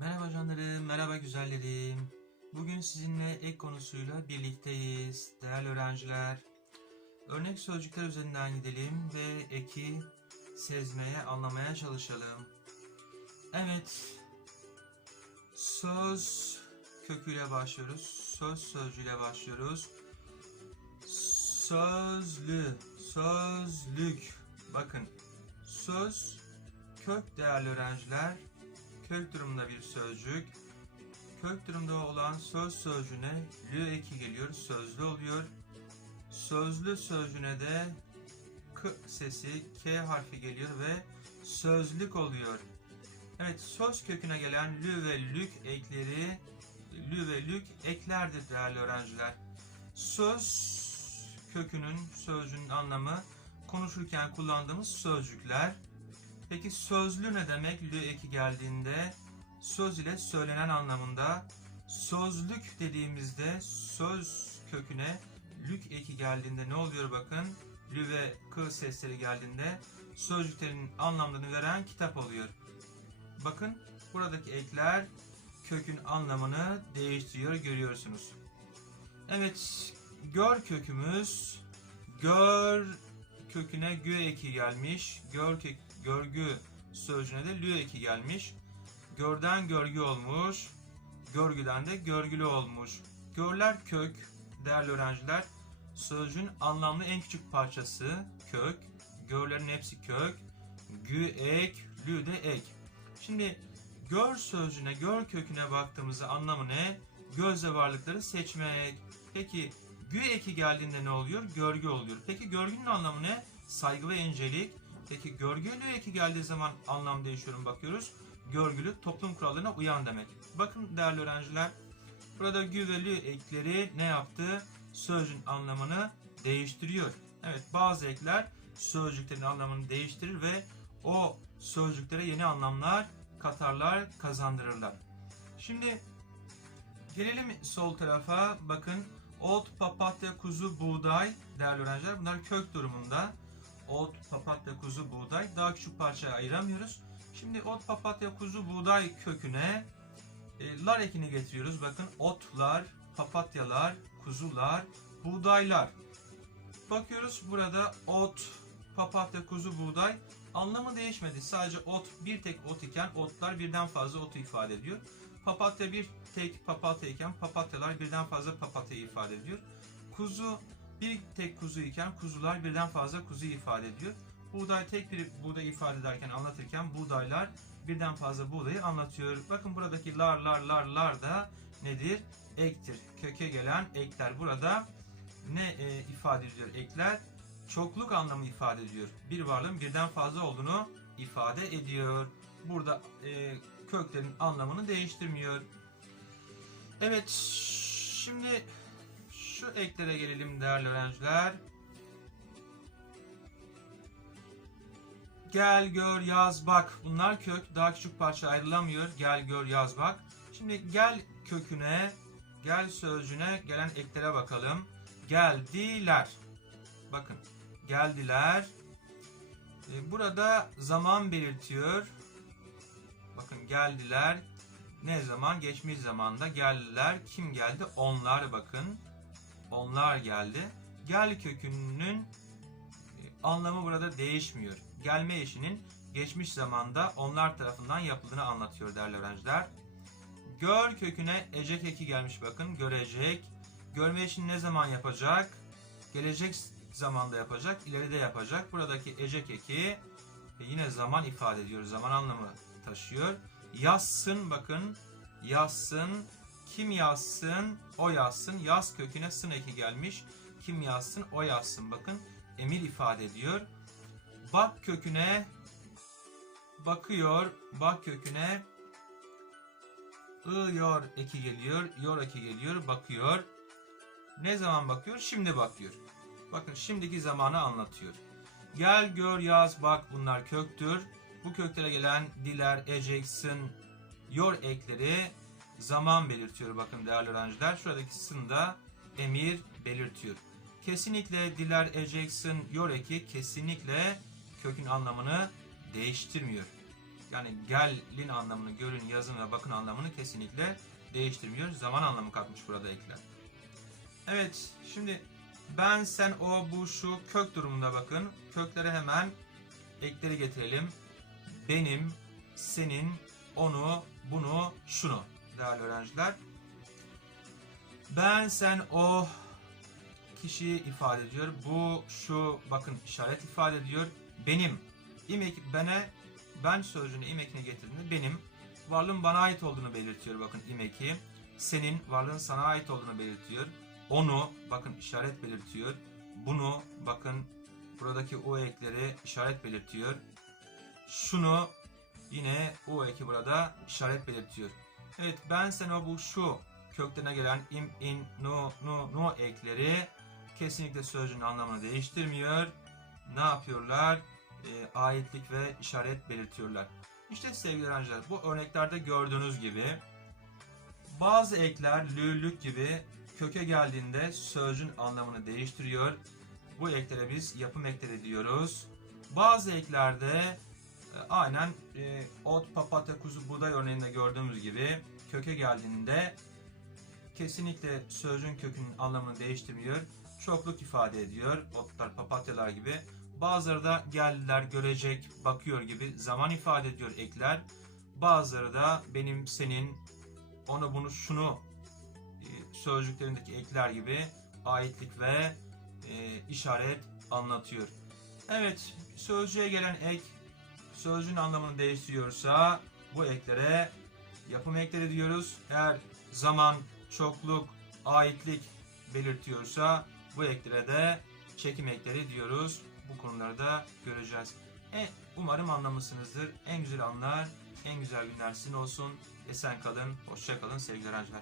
Merhaba canlarım, merhaba güzellerim. Bugün sizinle ek konusuyla birlikteyiz. Değerli öğrenciler, örnek sözcükler üzerinden gidelim ve eki sezmeye, anlamaya çalışalım. Evet, söz köküyle başlıyoruz. Söz sözcüğüyle başlıyoruz. Sözlü, sözlük. Bakın, söz kök değerli öğrenciler kök durumunda bir sözcük. Kök durumda olan söz sözcüğüne lü eki geliyor, sözlü oluyor. Sözlü sözcüğüne de k sesi, k harfi geliyor ve sözlük oluyor. Evet, söz köküne gelen lü ve lük ekleri, lü ve lük eklerdir değerli öğrenciler. Söz kökünün, sözcüğün anlamı konuşurken kullandığımız sözcükler. Peki sözlü ne demek? Lü eki geldiğinde söz ile söylenen anlamında. Sözlük dediğimizde söz köküne lük eki geldiğinde ne oluyor bakın? Lü ve k sesleri geldiğinde sözcüklerin anlamlarını veren kitap oluyor. Bakın buradaki ekler kökün anlamını değiştiriyor görüyorsunuz. Evet gör kökümüz gör köküne gö eki gelmiş. Gör kök, görgü sözcüğüne de lü eki gelmiş. Görden görgü olmuş. Görgüden de görgülü olmuş. Görler kök değerli öğrenciler. Sözcüğün anlamlı en küçük parçası kök. Görlerin hepsi kök. Gü ek, lü de ek. Şimdi gör sözcüğüne, gör köküne baktığımızda anlamı ne? Gözle varlıkları seçmek. Peki gü eki geldiğinde ne oluyor? Görgü oluyor. Peki görgünün anlamı ne? Saygı ve incelik. Peki görgülü eki geldiği zaman anlam değişiyorum bakıyoruz. Görgülü toplum kurallarına uyan demek. Bakın değerli öğrenciler. Burada gü ekleri ne yaptı? Sözcüğün anlamını değiştiriyor. Evet bazı ekler sözcüklerin anlamını değiştirir ve o sözcüklere yeni anlamlar katarlar, kazandırırlar. Şimdi gelelim sol tarafa. Bakın ot, papatya, kuzu, buğday değerli öğrenciler. Bunlar kök durumunda. Ot, papatya, kuzu, buğday. Daha küçük parçaya ayıramıyoruz. Şimdi ot, papatya, kuzu, buğday köküne e, lar ekini getiriyoruz. Bakın otlar, papatyalar, kuzular, buğdaylar. Bakıyoruz burada ot, papatya, kuzu, buğday anlamı değişmedi. Sadece ot bir tek ot iken otlar birden fazla otu ifade ediyor. Papatya bir tek papatya iken papatyalar birden fazla papatyayı ifade ediyor. Kuzu bir tek kuzu iken kuzular birden fazla kuzu ifade ediyor. Buğday tek bir buğday ifade ederken anlatırken buğdaylar birden fazla buğdayı anlatıyor. Bakın buradaki lar lar lar lar da nedir? Ektir. Köke gelen ekler burada ne e, ifade ediyor ekler? Çokluk anlamı ifade ediyor. Bir varlığın birden fazla olduğunu ifade ediyor. Burada e, köklerin anlamını değiştirmiyor. Evet, şimdi şu eklere gelelim değerli öğrenciler. Gel, gör, yaz, bak. Bunlar kök. Daha küçük parça ayrılamıyor. Gel, gör, yaz, bak. Şimdi gel köküne, gel sözcüğüne gelen eklere bakalım. Geldiler. Bakın, geldiler. Ee, Burada zaman belirtiyor. Bakın geldiler. Ne zaman? Geçmiş zamanda geldiler. Kim geldi? Onlar bakın. Onlar geldi. Gel kökünün e, anlamı burada değişmiyor. Gelme işinin geçmiş zamanda onlar tarafından yapıldığını anlatıyor değerli öğrenciler. Gör köküne ecek eki gelmiş bakın. Görecek. Görme işini ne zaman yapacak? Gelecek zamanda yapacak, ileride yapacak. Buradaki ecek eki e, yine zaman ifade ediyor. Zaman anlamı taşıyor. Yazsın bakın. Yazsın. Kim yazsın? O yazsın. Yaz köküne sın eki gelmiş. Kim yazsın? O yazsın. Bakın emir ifade ediyor. Bak köküne bakıyor. Bak köküne ı yor eki geliyor. Yor eki geliyor. Bakıyor. Ne zaman bakıyor? Şimdi bakıyor. Bakın şimdiki zamanı anlatıyor. Gel, gör, yaz, bak bunlar köktür. Bu köklere gelen diler, eceksin, yor ekleri zaman belirtiyor bakın değerli öğrenciler. Şuradaki sın da emir belirtiyor. Kesinlikle diler, eceksin, yor eki kesinlikle kökün anlamını değiştirmiyor. yani gelin anlamını, görün, yazın ve bakın anlamını kesinlikle değiştirmiyor. Zaman anlamı katmış burada ekler. Evet, şimdi ben, sen, o, bu, şu kök durumunda bakın. Köklere hemen ekleri getirelim. Benim, senin, onu, bunu, şunu değerli öğrenciler. Ben, sen, o kişiyi ifade ediyor. Bu, şu bakın işaret ifade ediyor. Benim, imek, bana, ben sözcüğünü imekine getirdiğinde benim varlığın bana ait olduğunu belirtiyor bakın imeki. Senin varlığın sana ait olduğunu belirtiyor. Onu bakın işaret belirtiyor. Bunu bakın buradaki o ekleri işaret belirtiyor. Şunu yine o eki burada işaret belirtiyor. Evet ben sen bu şu köklerine gelen im, in, no, no, no ekleri kesinlikle sözcüğün anlamını değiştirmiyor. Ne yapıyorlar? E, aitlik ve işaret belirtiyorlar. İşte sevgili öğrenciler bu örneklerde gördüğünüz gibi bazı ekler lülük gibi köke geldiğinde sözcüğün anlamını değiştiriyor. Bu eklere biz yapım ekleri diyoruz. Bazı eklerde aynen e, ot, papatya, kuzu, buğday örneğinde gördüğümüz gibi köke geldiğinde kesinlikle sözcüğün kökünün anlamını değiştirmiyor. Çokluk ifade ediyor. Otlar, papatyalar gibi. Bazıları da geldiler, görecek, bakıyor gibi zaman ifade ediyor ekler. Bazıları da benim, senin, onu, bunu, şunu e, sözcüklerindeki ekler gibi aitlik ve e, işaret anlatıyor. Evet, sözcüğe gelen ek sözcüğün anlamını değiştiriyorsa bu eklere yapım ekleri diyoruz. Eğer zaman, çokluk, aitlik belirtiyorsa bu eklere de çekim ekleri diyoruz. Bu konuları da göreceğiz. E, umarım anlamışsınızdır. En güzel anlar, en güzel günler sizin olsun. Esen kalın, hoşça kalın sevgili öğrenciler.